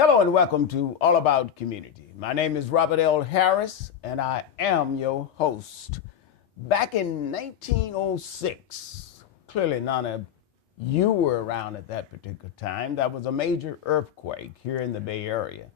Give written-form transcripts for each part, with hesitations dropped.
Hello and welcome to All About Community. My name is Robert L. Harris and I am your host. Back in 1906, clearly none of you were around at that particular time. That was a major earthquake here in the Bay Area.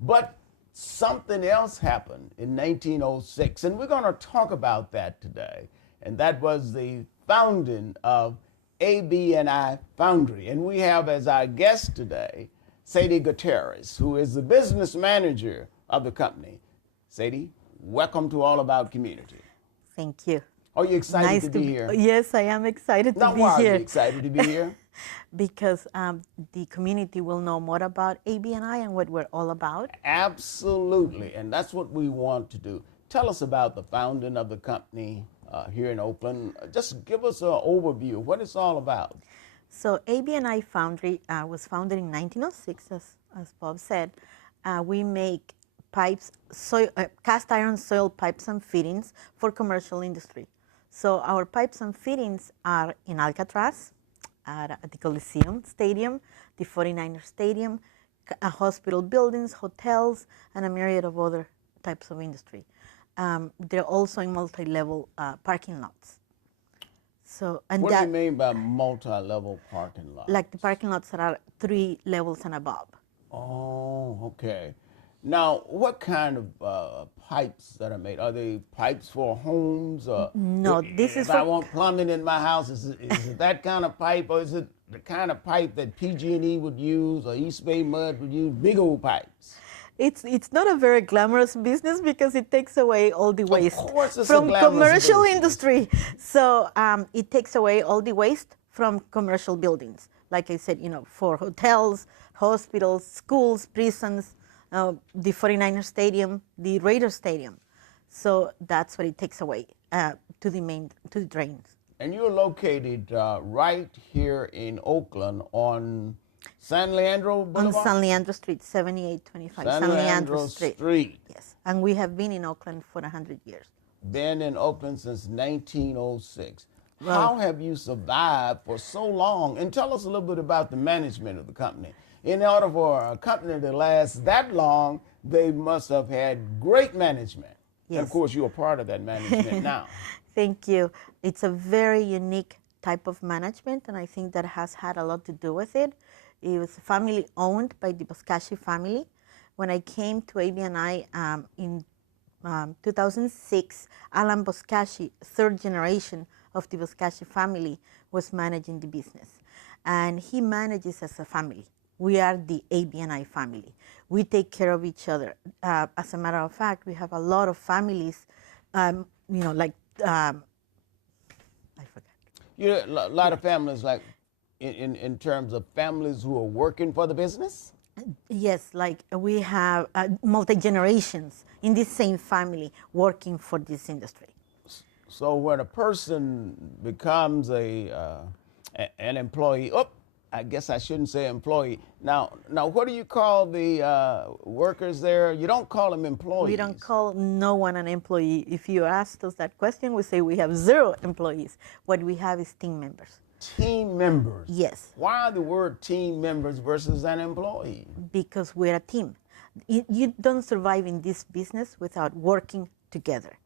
But something else happened in 1906, and we're going to talk about that today. And that was the founding of ABI Foundry. And we have as our guest today Sadie Gutierrez, who is the business manager of the company. Sadie, welcome to All About Community. Thank you. Are you excited to be here? Yes, I am excited to be here. Why are you excited to be here? Because the community will know more about ABI and what we're all about. Absolutely, and that's what we want to do. Tell us about the founding of the company here in Oakland. Just give us an overview of what it's all about. So ABI Foundry was founded in 1906, as Bob said. We make pipes, cast iron soil pipes and fittings for commercial industry. So our pipes and fittings are in Alcatraz, at the Coliseum Stadium, the 49ers Stadium, hospital buildings, hotels, and a myriad of other types of industry. They're also in multi-level parking lots. So, and what do you mean by multi-level parking lots? Like the parking lots that are 3 levels and above. Oh, okay. Now, what kind of pipes that are made? Are they pipes for homes? No, this is if I want plumbing in my house, is it that kind of pipe, or is it the kind of pipe that PG&E would use or East Bay Mud would use, big old pipes? It's not a very glamorous business because it takes away all the waste from commercial industry. So it takes away all the waste from commercial buildings. Like I said, for hotels, hospitals, schools, prisons, the 49er Stadium, the Raiders Stadium. So that's what it takes away to the drains. And you're located right here in Oakland on San Leandro Boulevard? On San Leandro Street, 7825. San Leandro Street. Yes, and we have been in Oakland for 100 years. Been in Oakland since 1906. Well, how have you survived for so long? And tell us a little bit about the management of the company. In order for a company to last that long, they must have had great management. Yes. And of course, you're a part of that management now. Thank you. It's a very unique type of management, and I think that has had a lot to do with it. It was family owned by the Boscashi family. When I came to ABI in 2006, Alan Boscashi, third generation of the Boscashi family, was managing the business. And he manages as a family. We are the ABI family. We take care of each other. As a matter of fact, we have a lot of families, I forgot. A lot of families, like in terms of families who are working for the business? Yes, like we have multi-generations in this same family working for this industry. So when a person becomes an employee, I guess I shouldn't say employee. Now, what do you call the workers there? You don't call them employees. We don't call no one an employee. If you asked us that question, we say we have 0 employees. What we have is team members. Team members? Yes. Why the word team members versus an employee? Because we're a team. You don't survive in this business without working together.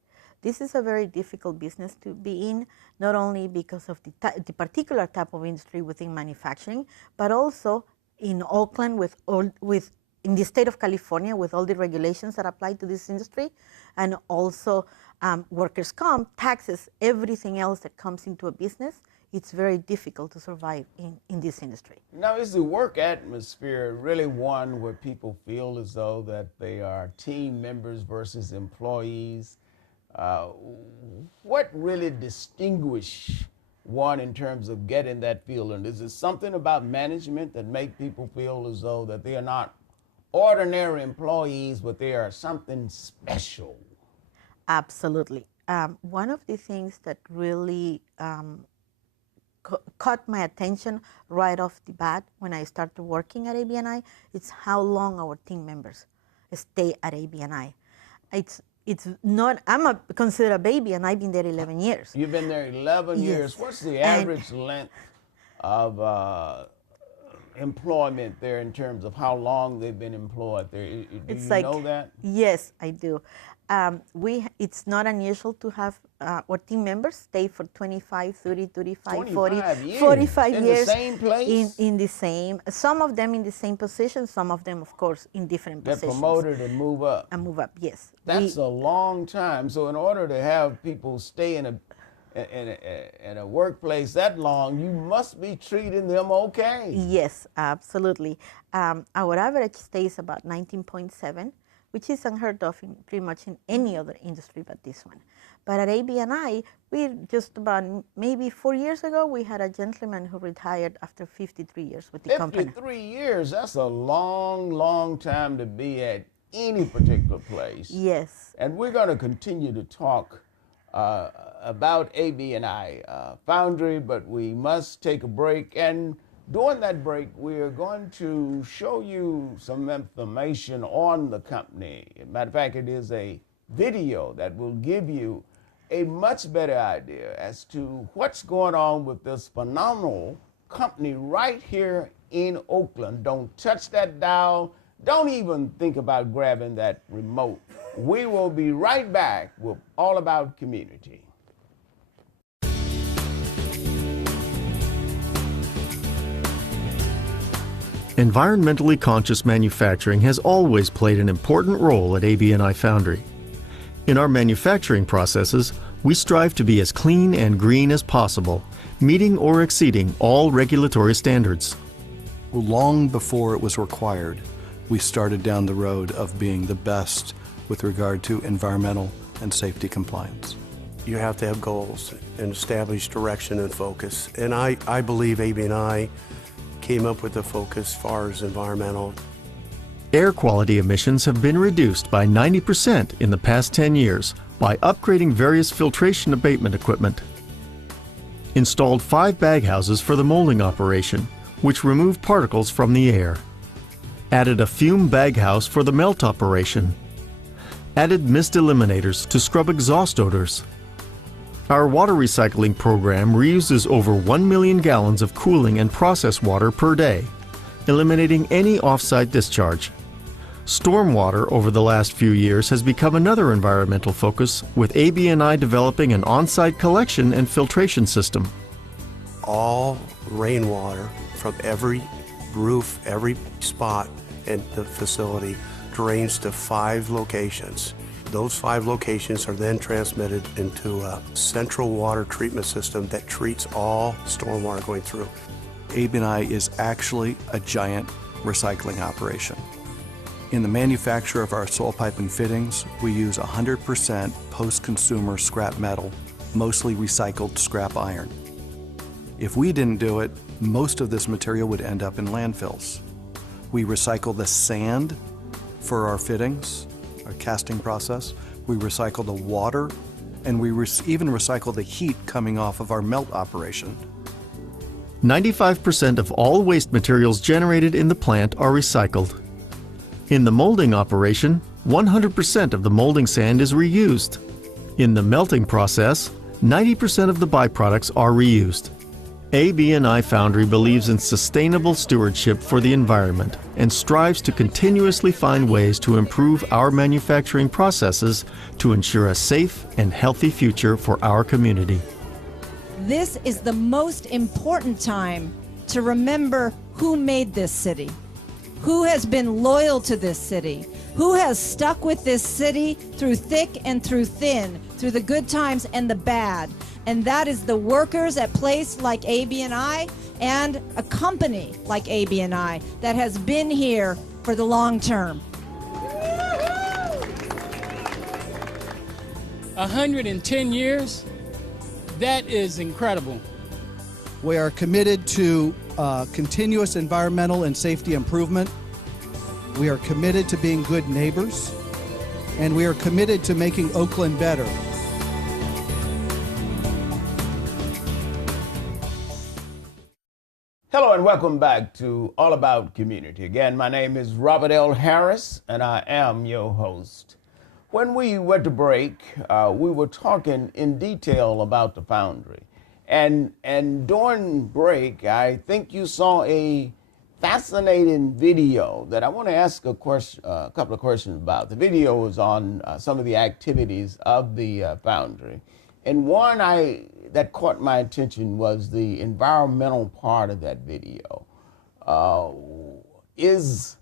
This is a very difficult business to be in, not only because of the particular type of industry within manufacturing, but also in Oakland in the state of California with all the regulations that apply to this industry, and also workers' comp, taxes, everything else that comes into a business. It's very difficult to survive in this industry. Now, is the work atmosphere really one where people feel as though that they are team members versus employees? What really distinguishes one in terms of getting that feeling? Is it something about management that make people feel as though that they are not ordinary employees, but they are something special? Absolutely. One of the things that really caught my attention right off the bat when I started working at ABI, it's how long our team members stay at ABI. It's not, considered a baby, and I've been there 11 years. You've been there 11 years. What's the average length of employment there in terms of how long they've been employed there? Do It's you like, know that? yes, I do. It's not unusual to have our team members stay for 25, 30, 35, 40, 25 years 45 in years the same place? in the same, some of them in the same position, some of them, of course, in different Get positions. promoted and move up. And move up, yes. That's a long time. So in order to have people stay in a workplace that long, you must be treating them okay. Yes, absolutely. Our average stay is about 19.7, which is unheard of in pretty much in any other industry but this one. But at ABI, we just about maybe 4 years ago, we had a gentleman who retired after 53 years with the company. 53 years, that's a long, long time to be at any particular place. Yes. And we're going to continue to talk about ABI Foundry, but we must take a break. And during that break, we're going to show you some information on the company. As a matter of fact, it is a video that will give you a much better idea as to what's going on with this phenomenal company right here in Oakland. Don't touch that dial. Don't even think about grabbing that remote. We will be right back with All About Community. Environmentally conscious manufacturing has always played an important role at ABI Foundry. In our manufacturing processes, we strive to be as clean and green as possible, meeting or exceeding all regulatory standards. Long before it was required, we started down the road of being the best with regard to environmental and safety compliance. You have to have goals and establish direction and focus. And I believe ABI came up with a focus as far as environmental. Air quality emissions have been reduced by 90% in the past 10 years by upgrading various filtration abatement equipment. Installed 5 bag houses for the molding operation, which remove particles from the air. Added a fume bag house for the melt operation. Added mist eliminators to scrub exhaust odors. Our water recycling program reuses over 1 million gallons of cooling and process water per day, eliminating any off-site discharge. Stormwater over the last few years has become another environmental focus, with ABI developing an on-site collection and filtration system. All rainwater from every roof, every spot in the facility drains to 5 locations. Those 5 locations are then transmitted into a central water treatment system that treats all stormwater going through. ABI is actually a giant recycling operation. In the manufacture of our soil pipe and fittings, we use 100% post-consumer scrap metal, mostly recycled scrap iron. If we didn't do it, most of this material would end up in landfills. We recycle the sand for our fittings, our casting process. We recycle the water, and we even recycle the heat coming off of our melt operation. 95% of all waste materials generated in the plant are recycled. In the molding operation, 100% of the molding sand is reused. In the melting process, 90% of the byproducts are reused. ABI Foundry believes in sustainable stewardship for the environment and strives to continuously find ways to improve our manufacturing processes to ensure a safe and healthy future for our community. This is the most important time to remember who made this city, who has been loyal to this city, who has stuck with this city through thick and through thin, through the good times and the bad. And that is the workers at places like ABI and a company like ABI that has been here for the long term. 110 years, that is incredible. We are committed to continuous environmental and safety improvement. We are committed to being good neighbors, and we are committed to making Oakland better. Hello and welcome back to All About Community. Again, my name is Robert L. Harris, and I am your host. When we went to break, we were talking in detail about the Foundry. And during break, I think you saw a fascinating video that I want to ask a couple of questions about. The video was on some of the activities of the Foundry. And one that caught my attention was the environmental part of that video. Is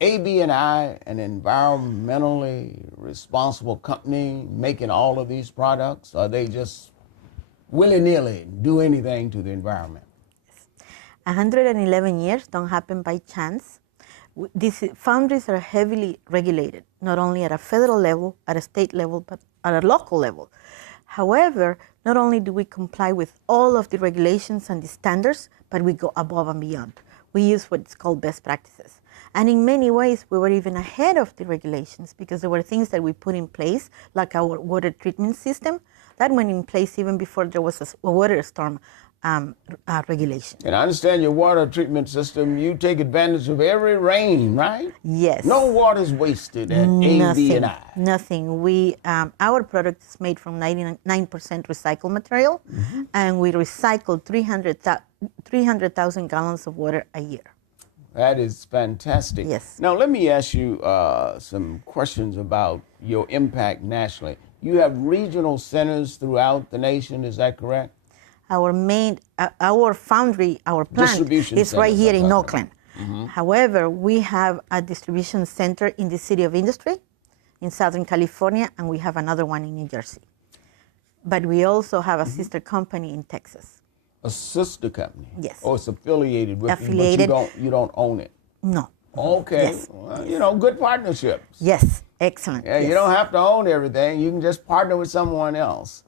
ABI an environmentally responsible company making all of these products? Or are they just willy-nilly do anything to the environment? 111 years don't happen by chance. These foundries are heavily regulated, not only at a federal level, at a state level, but at a local level. However, not only do we comply with all of the regulations and the standards, but we go above and beyond. We use what's called best practices. And in many ways, we were even ahead of the regulations because there were things that we put in place, like our water treatment system, that went in place even before there was a water storm regulation. And I understand your water treatment system, you take advantage of every rain, right? Yes. No water is wasted at Nothing. ABI. Nothing. We, our product is made from 99% recycled material, and we recycle 300,000 gallons of water a year. That is fantastic. Yes. Now, let me ask you some questions about your impact nationally. You have regional centers throughout the nation, is that correct? Our main, our foundry, our plant Distribution is right centers, here in okay. Oakland. However, we have a distribution center in the City of Industry in Southern California, and we have another one in New Jersey. But we also have a sister company in Texas. A sister company? Yes. Oh, it's affiliated with Affiliated. you, but you don't own it? No. Okay. Yes. Well, you know, good partnerships. Yes, excellent. Yeah, yes. you don't have to own everything. You can just partner with someone else.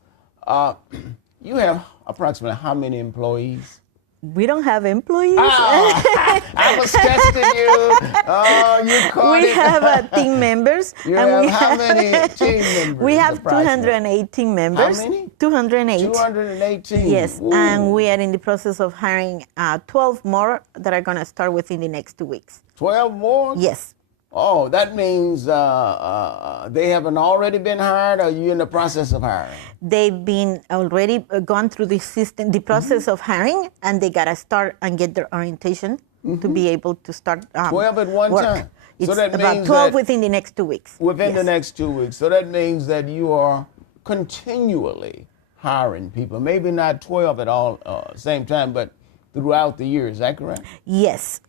You have approximately how many employees? We don't have employees. I was testing you. Oh, you caught We it. have team members. You and have we how many team members? We have approximately? 218 members. How many? 208. 218. Yes, Ooh. and we are in the process of hiring 12 more that are going to start within the next 2 weeks. 12 more? Yes. Oh, that means they haven't already been hired, or are you in the process of hiring? They've been already gone through the system, the process of hiring, and they got to start and get their orientation to be able to start 12 at one work. time? It's So that about means 12 that within the next 2 weeks. Within the Yes. next 2 weeks. So that means that you are continually hiring people, maybe not 12 at all same time, but throughout the year. Is that correct? Yes.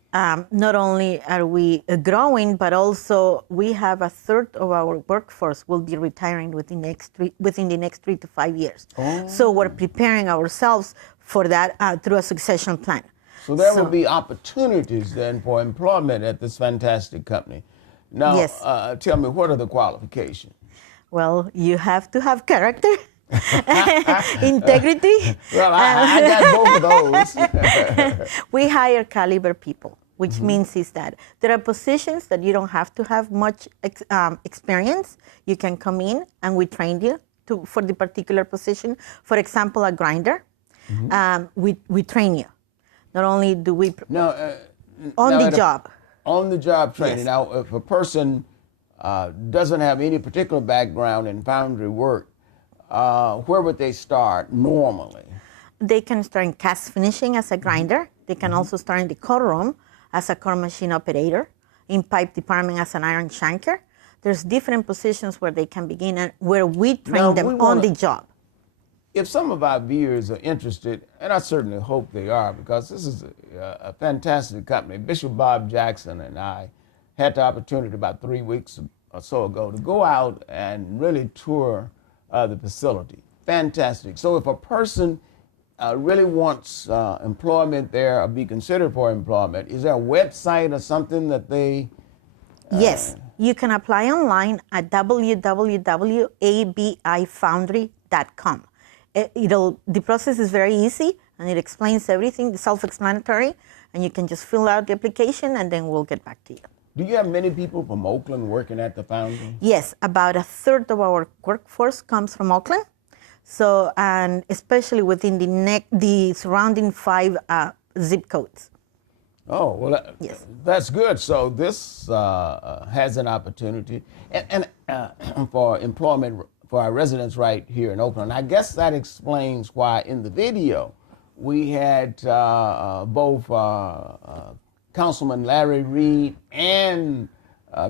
Not only are we growing, but also we have a third of our workforce will be retiring within the next 3 to 5 years. Oh. So we're preparing ourselves for that through a succession plan. So there will be opportunities then for employment at this fantastic company. Now, Yes. Tell me, what are the qualifications? Well, you have to have character, integrity. Well, I got both of those. We hire caliber people, which means is that there are positions that you don't have to have much experience. You can come in and we train you for the particular position. For example, a grinder, we train you. Not only do we on the job. On the job training. Yes. Now, if a person doesn't have any particular background in foundry work, where would they start normally? They can start in cast finishing as a grinder. They can also start in the core room as a core machine operator, in pipe department as an iron shanker. There's different positions where they can begin and where we train them on the job. If some of our viewers are interested, and I certainly hope they are, because this is a fantastic company. Bishop Bob Jackson and I had the opportunity about 3 weeks or so ago to go out and really tour the facility. Fantastic. So if a person really wants employment there or be considered for employment, is there a website or something that they... Yes, you can apply online at www.abifoundry.com. The process is very easy and it explains everything, self-explanatory, and you can just fill out the application and then we'll get back to you. Do you have many people from Oakland working at the Foundry? Yes, about a third of our workforce comes from Oakland. So, and especially within the surrounding 5 zip codes. Oh, well, Yes. that's good. So this has an opportunity and for employment for our residents right here in Oakland. I guess that explains why in the video we had both Councilman Larry Reed and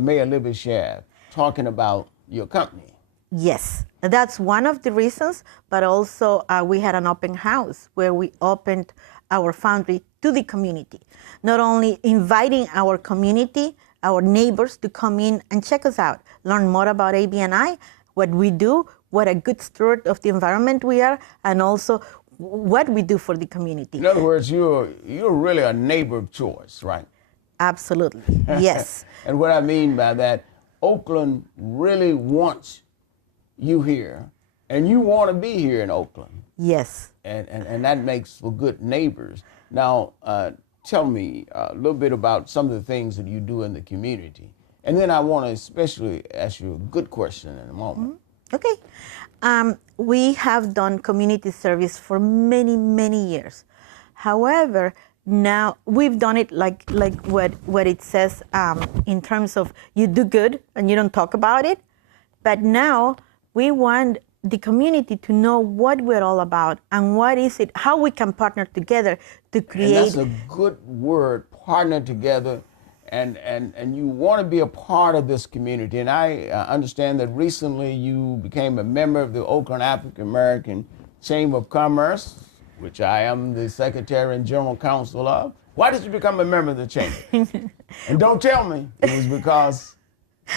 Mayor Libby Schaaf talking about your company. Yes, that's one of the reasons, but also we had an open house where we opened our foundry to the community, not only inviting our community, our neighbors to come in and check us out, learn more about ABI, what we do, what a good steward of the environment we are, and also what we do for the community. In other words, you're really a neighbor of choice, right? Absolutely, yes. And what I mean by that, Oakland really wants you here, and you want to be here in Oakland. Yes. And that makes for good neighbors. Now, tell me a little bit about some of the things that you do in the community. And then I want to especially ask you a good question in a moment. Okay. We have done community service for many, many years. However, now we've done it like what it says in terms of you do good and you don't talk about it. But now we want the community to know what we're all about and what is it, how we can partner together to create. And that's a good word, partner together. And you want to be a part of this community. And I understand that recently you became a member of the Oakland African American Chamber of Commerce, which I am the Secretary and General Counsel of. Why did you become a member of the Chamber? And don't tell me it was because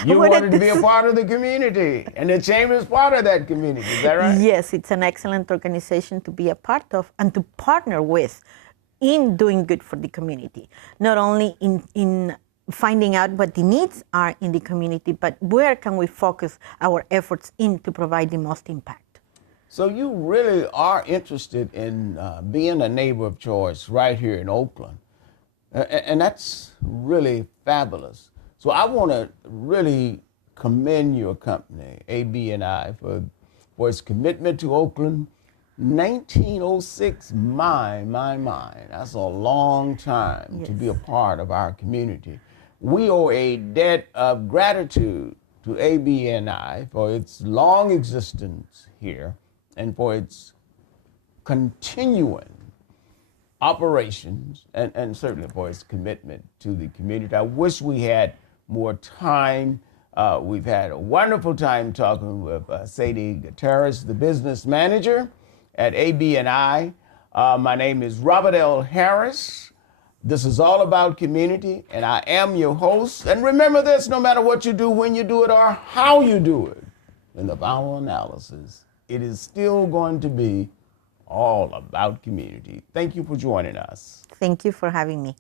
you wanted to be a part of the community, and the Chamber is part of that community. Is that right? Yes, it's an excellent organization to be a part of and to partner with in doing good for the community. Not only in finding out what the needs are in the community, but where can we focus our efforts in to provide the most impact. So you really are interested in being a neighbor of choice right here in Oakland. And that's really fabulous. So I want to really commend your company, ABI, for its commitment to Oakland. 1906, my. That's a long time to be a part of our community. We owe a debt of gratitude to ABI for its long existence here and for its continuing operations and certainly for its commitment to the community. I wish we had more time. We've had a wonderful time talking with Sadie Gutierrez, the business manager at ABI. My name is Robert L. Harris. This is all about community, and I am your host. And remember this, no matter what you do, when you do it, or how you do it, in the final analysis, it is still going to be all about community. Thank you for joining us. Thank you for having me.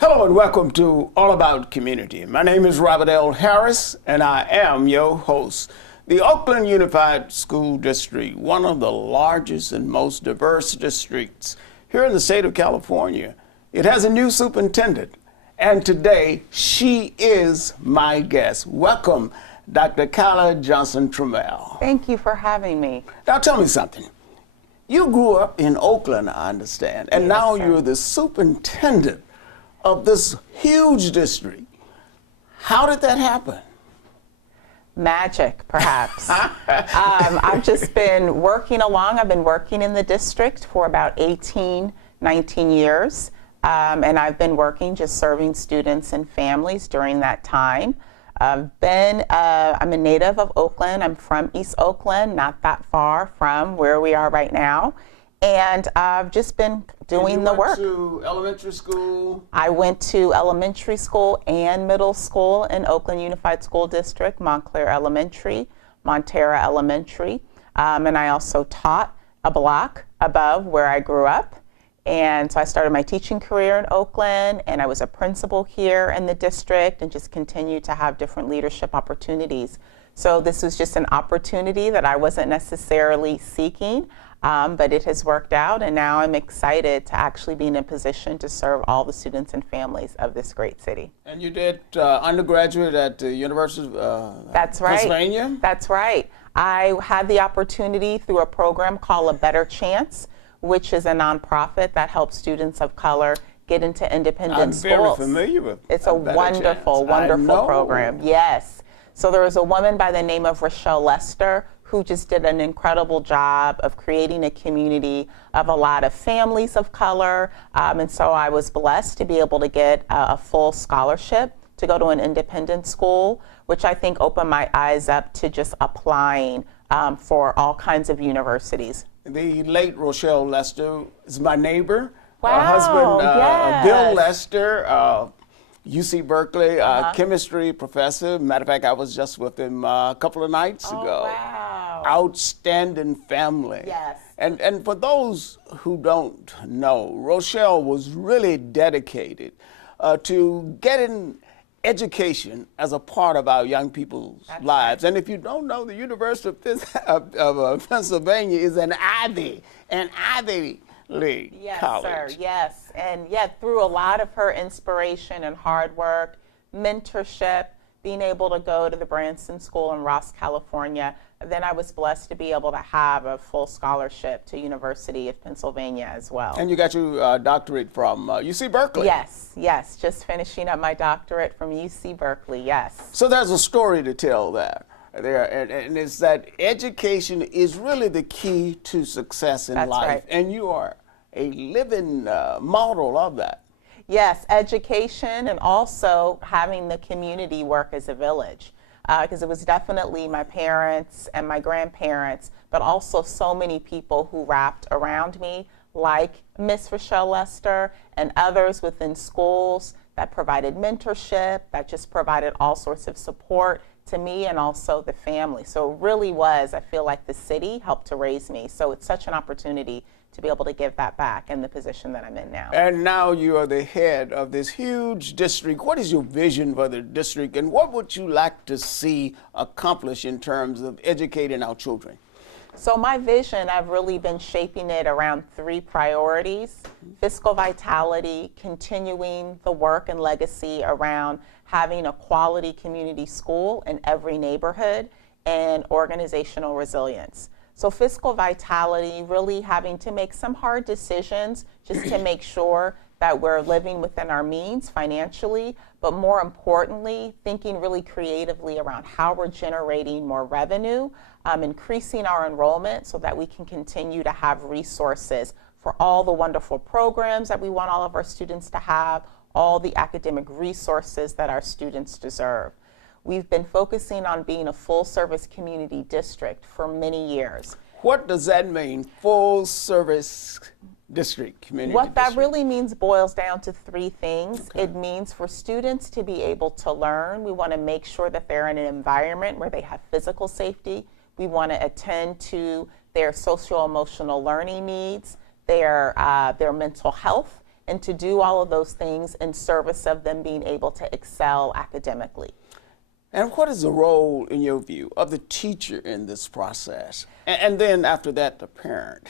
Hello and welcome to All About Community. My name is Robert L. Harris, and I am your host. The Oakland Unified School District, one of the largest and most diverse districts here in the state of California. It has a new superintendent, and today she is my guest. Welcome, Dr. Kyla Johnson-Trammell. Thank you for having me. Now tell me something. You grew up in Oakland, I understand, and now you're the superintendent of this huge district. How did that happen? Magic, perhaps. I've just been working along. I've been working in the district for about 18, 19 years. And I've been working just serving students and families during that time. I'm a native of Oakland. I'm from East Oakland, not that far from where we are right now. And I've just been doing the work. You went to elementary school? I went to elementary school and middle school in Oakland Unified School District, Montclair Elementary, Montera Elementary. And I also taught a block above where I grew up. And so I started my teaching career in Oakland, and I was a principal here in the district and just continued to have different leadership opportunities. So this was just an opportunity that I wasn't necessarily seeking. But it has worked out, and now I'm excited to actually be in a position to serve all the students and families of this great city. And you did undergraduate at the University of Pennsylvania? That's right. I had the opportunity through a program called A Better Chance, which is a nonprofit that helps students of color get into independent schools. I'm very familiar with it. It's a wonderful, wonderful program. Yes. So there was a woman by the name of Rochelle Lester who just did an incredible job of creating a community of a lot of families of color. And so I was blessed to be able to get a full scholarship to go to an independent school, which I think opened my eyes up to just applying for all kinds of universities. The late Rochelle Lester is my neighbor. Wow, Her husband, yes. Bill Lester, UC Berkeley, chemistry professor. Matter of fact, I was just with him a couple of nights ago. Wow. Outstanding family. Yes. And for those who don't know, Rochelle was really dedicated to getting education as a part of our young people's lives. And if you don't know, the University of Pennsylvania is an Ivy League Yes, college. sir. Yes. And yet through a lot of her inspiration and hard work, mentorship, being able to go to the Branson School in Ross, California, then I was blessed to be able to have a full scholarship to University of Pennsylvania as well. And you got your doctorate from UC Berkeley. Yes. Just finishing up my doctorate from UC Berkeley, yes. So there's a story to tell there. And it's that education is really the key to success in That's life. right. And you are a living model of that. Yes, education and also having the community work as a village. Because it was definitely my parents and my grandparents, but also so many people who wrapped around me, like Miss Rochelle Lester and others within schools that provided mentorship, that just provided all sorts of support to me and also the family. So it really was, I feel like the city helped to raise me. So it's such an opportunity to be able to give that back in the position that I'm in now. And now you are the head of this huge district. What is your vision for the district, and what would you like to see accomplished in terms of educating our children? So my vision, I've really been shaping it around 3 priorities: fiscal vitality, continuing the work and legacy around having a quality community school in every neighborhood, and organizational resilience. So fiscal vitality, really having to make some hard decisions just to make sure that we're living within our means financially, but more importantly, thinking really creatively around how we're generating more revenue, increasing our enrollment so that we can continue to have resources for all the wonderful programs that we want all of our students to have, all the academic resources that our students deserve. We've been focusing on being a full-service community district for many years. What does that mean, full-service district, community What that district? really means boils down to 3 things. Okay. It means for students to be able to learn, we want to make sure that they're in an environment where they have physical safety. We want to attend to their social-emotional learning needs, their mental health, and to do all of those things in service of them being able to excel academically. And what is the role, in your view, of the teacher in this process? And then after that, the parent.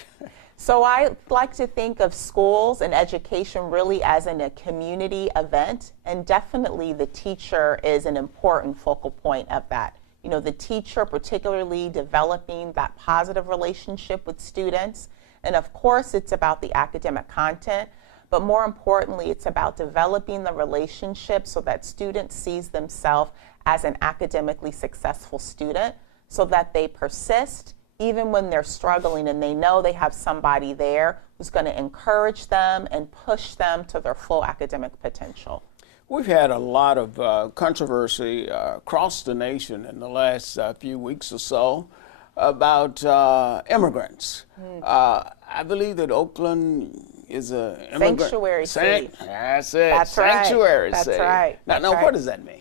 So I like to think of schools and education really as a community event, and definitely the teacher is an important focal point of that. You know, the teacher particularly developing that positive relationship with students, and of course it's about the academic content, but more importantly it's about developing the relationship so that student sees themselves as an academically successful student, so that they persist even when they're struggling and they know they have somebody there who's going to encourage them and push them to their full academic potential. We've had a lot of controversy across the nation in the last few weeks or so about immigrants. I believe that Oakland is a sanctuary city. That's it. That's sanctuary right. city. That's right. Now, what does that mean?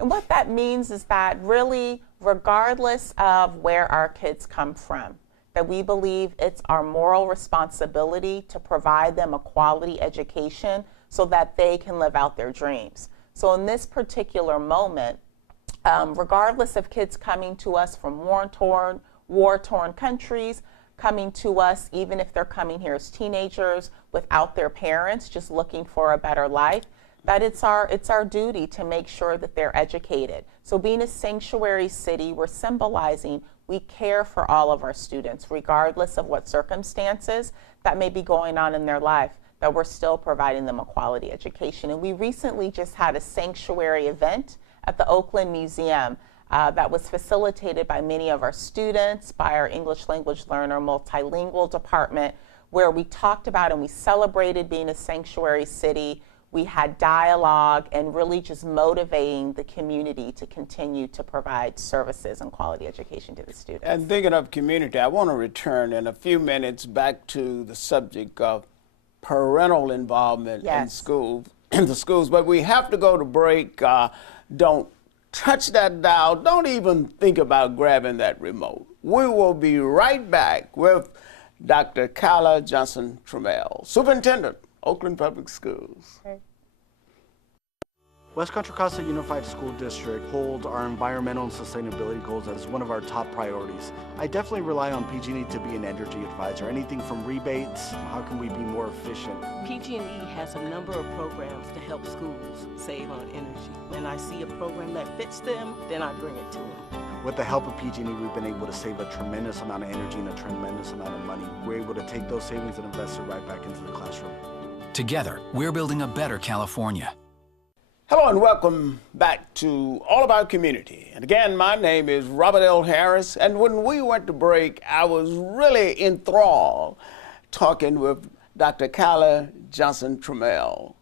And what that means is that really, regardless of where our kids come from, that we believe it's our moral responsibility to provide them a quality education so that they can live out their dreams. So in this particular moment, regardless of kids coming to us from war-torn countries, coming to us even if they're coming here as teenagers without their parents, just looking for a better life, that it's our duty to make sure that they're educated. So being a sanctuary city, we're symbolizing we care for all of our students, regardless of what circumstances that may be going on in their life, that we're still providing them a quality education. And we recently just had a sanctuary event at the Oakland Museum that was facilitated by many of our students, by our English language learner multilingual department, where we talked about and we celebrated being a sanctuary city. We had dialogue and really just motivating the community to continue to provide services and quality education to the students. And thinking of community, I want to return in a few minutes back to the subject of parental involvement in school, in the schools. But we have to go to break. Don't touch that dial. Don't even think about grabbing that remote. We will be right back with Dr. Kyla Johnson-Trammell, Superintendent, Oakland Public Schools. Okay. West Contra Costa Unified School District holds our environmental and sustainability goals as one of our top priorities. I definitely rely on PG&E to be an energy advisor. Anything from rebates, how can we be more efficient? PG&E has a number of programs to help schools save on energy. When I see a program that fits them, then I bring it to them. With the help of PG&E, we've been able to save a tremendous amount of energy and a tremendous amount of money. We're able to take those savings and invest it right back into the classroom. Together, we're building a better California. Hello and welcome back to All About Community. And again, my name is Robert L. Harris. And when we went to break, I was really enthralled talking with Dr. Kyla Johnson-Trammell,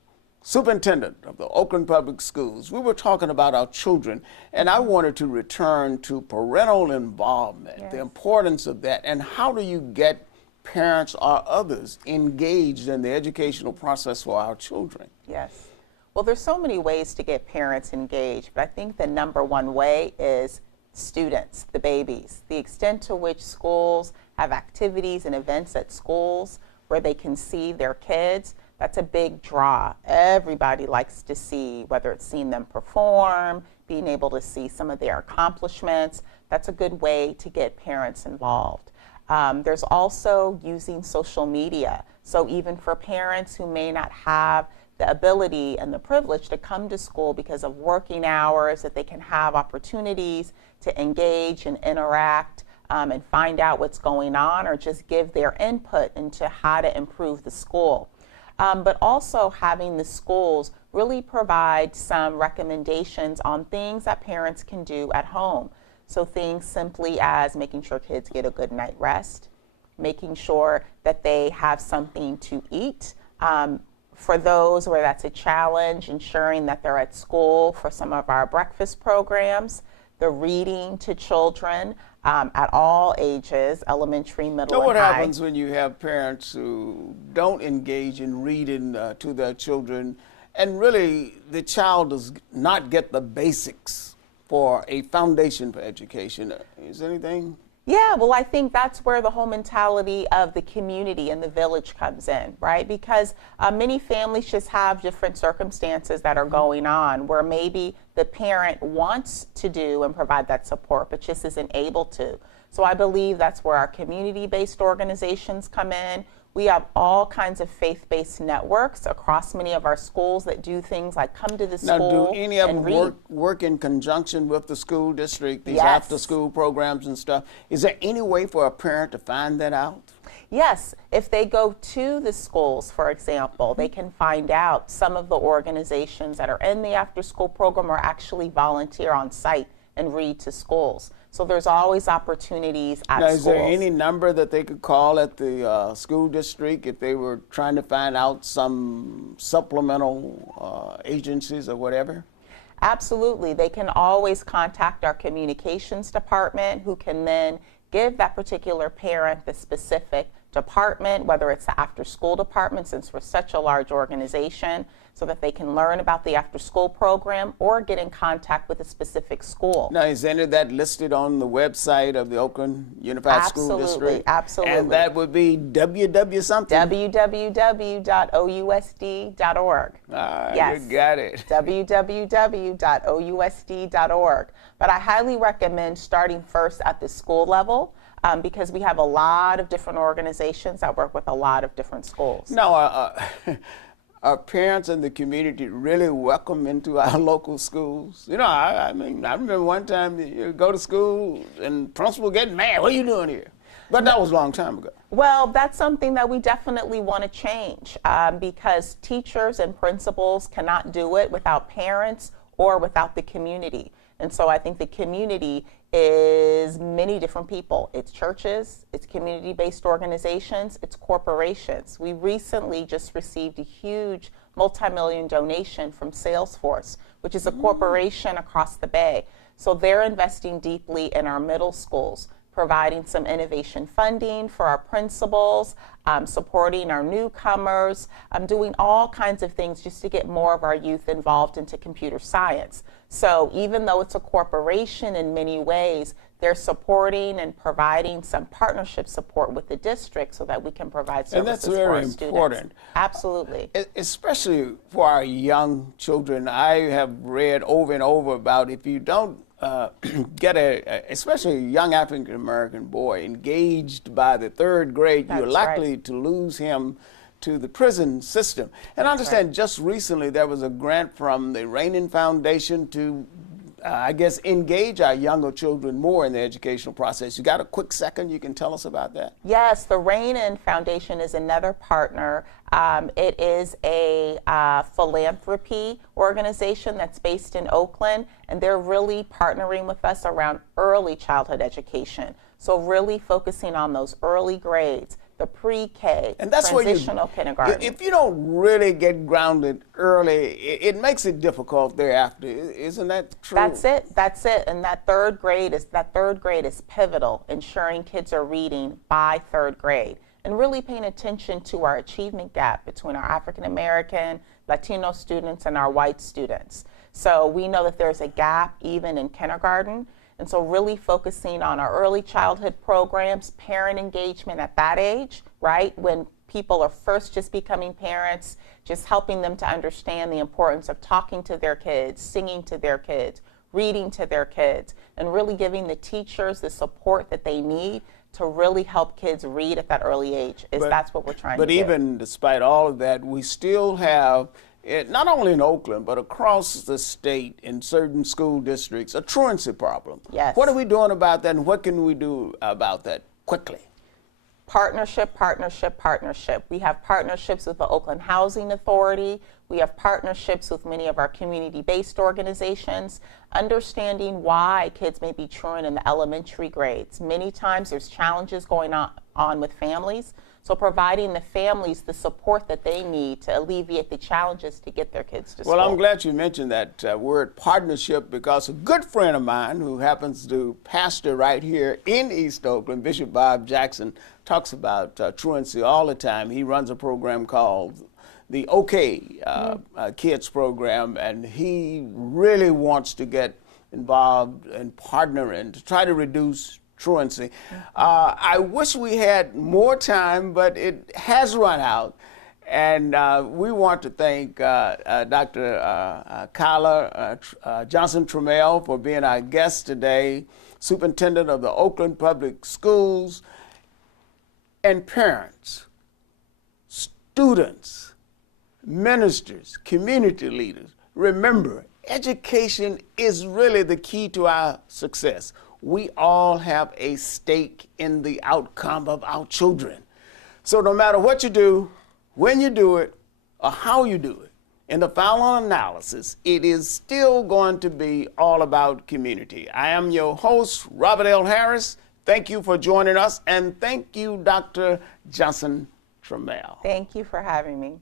Superintendent of the Oakland Public Schools. We were talking about our children, and I wanted to return to parental involvement, the importance of that, and how do you get parents or others engaged in the educational process for our children? Yes. Well, there's so many ways to get parents engaged, but I think the number one way is students, the babies. The extent to which schools have activities and events at schools where they can see their kids, that's a big draw. Everybody likes to see, whether it's seeing them perform, being able to see some of their accomplishments. That's a good way to get parents involved. There's also using social media. So even for parents who may not have the ability and the privilege to come to school because of working hours, that they can have opportunities to engage and interact and find out what's going on or just give their input into how to improve the school. But also having the schools really provide some recommendations on things that parents can do at home. So things simply as making sure kids get a good night rest, making sure that they have something to eat. For those where that's a challenge, ensuring that they're at school for some of our breakfast programs, the reading to children at all ages, elementary, middle, So and what high. happens when you have parents who don't engage in reading to their children, and really the child does not get the basics for a foundation for education? Is there anything? Yeah, well, I think that's where the whole mentality of the community and the village comes in, right? Because many families just have different circumstances that are going on where maybe the parent wants to do and provide that support, but just isn't able to. So I believe that's where our community-based organizations come in. We have all kinds of faith-based networks across many of our schools that do things like come to the school. Now, do any of and them read. work in conjunction with the school district, these Yes. after-school programs and stuff? Is there any way for a parent to find that out? Yes, if they go to the schools, for example, they can find out some of the organizations that are in the after-school program or actually volunteer on site and read to schools. So there's always opportunities at Now, schools. is there any number that they could call at the school district if they were trying to find out some supplemental agencies or whatever? Absolutely. They can always contact our communications department, who can then give that particular parent the specific department, whether it's the after-school department, since we're such a large organization, so that they can learn about the after-school program or get in contact with a specific school. Now, is any of that listed on the website of the Oakland Unified School District? Absolutely. And that would be www something? www.ousd.org. Yes. You got it. www.ousd.org. But I highly recommend starting first at the school level, because we have a lot of different organizations that work with a lot of different schools. Now, are parents in the community really welcome into our local schools? You know, I mean, I remember one time you go to school and principal getting mad. What are you doing here? But that was a long time ago. Well, that's something that we definitely want to change, because teachers and principals cannot do it without parents or without the community. And so I think the community is many different people. It's churches, it's community-based organizations, it's corporations. We recently just received a huge multi-million donation from Salesforce, which is a corporation across the Bay. So they're investing deeply in our middle schools, providing some innovation funding for our principals, supporting our newcomers, doing all kinds of things just to get more of our youth involved into computer science. So even though it's a corporation in many ways, they're supporting and providing some partnership support with the district so that we can provide services and that's very for our important. students. Absolutely. Especially for our young children. I have read over and over about if you don't get especially a young African American boy engaged by the third grade, That's you're likely right. to lose him to the prison system. And I understand just recently there was a grant from the Rainin Foundation to I guess, engage our younger children more in the educational process. You got a quick second you can tell us about that? Yes, the Rainin Foundation is another partner. It is a philanthropy organization that's based in Oakland, and they're really partnering with us around early childhood education. So really focusing on those early grades, the pre-K, and that's transitional kindergarten. If you don't really get grounded early, it makes it difficult thereafter. Isn't that true? That's it. And that third grade is pivotal, ensuring kids are reading by third grade and really paying attention to our achievement gap between our African American, Latino students and our white students. So we know that there's a gap even in kindergarten. And so really focusing on our early childhood programs, parent engagement at that age, right? When people are first just becoming parents, just helping them to understand the importance of talking to their kids, singing to their kids, reading to their kids, and really giving the teachers the support that they need to really help kids read at that early age. That's what we're trying to do. But even despite all of that, we still have, not only in Oakland, but across the state in certain school districts, a truancy problem. Yes. What are we doing about that, and what can we do about that quickly? Partnership. We have partnerships with the Oakland Housing Authority. We have partnerships with many of our community-based organizations, understanding why kids may be truant in the elementary grades. Many times there's challenges going on with families. So providing the families the support that they need to alleviate the challenges to get their kids to school. Well, I'm glad you mentioned that word partnership, because a good friend of mine who happens to pastor right here in East Oakland, Bishop Bob Jackson, talks about truancy all the time. He runs a program called the OK Kids program, and he really wants to get involved in partnering to try to reduce truancy. I wish we had more time, but it has run out. And we want to thank Dr. Kyla Johnson-Trammell for being our guest today, Superintendent of the Oakland Public Schools, and parents, students, ministers, community leaders. Remember, education is really the key to our success. We all have a stake in the outcome of our children. So no matter what you do, when you do it, or how you do it, in the final analysis, it is still going to be all about community. I am your host, Robert L. Harris. Thank you for joining us, and thank you, Dr. Johnson-Trammell. Thank you for having me.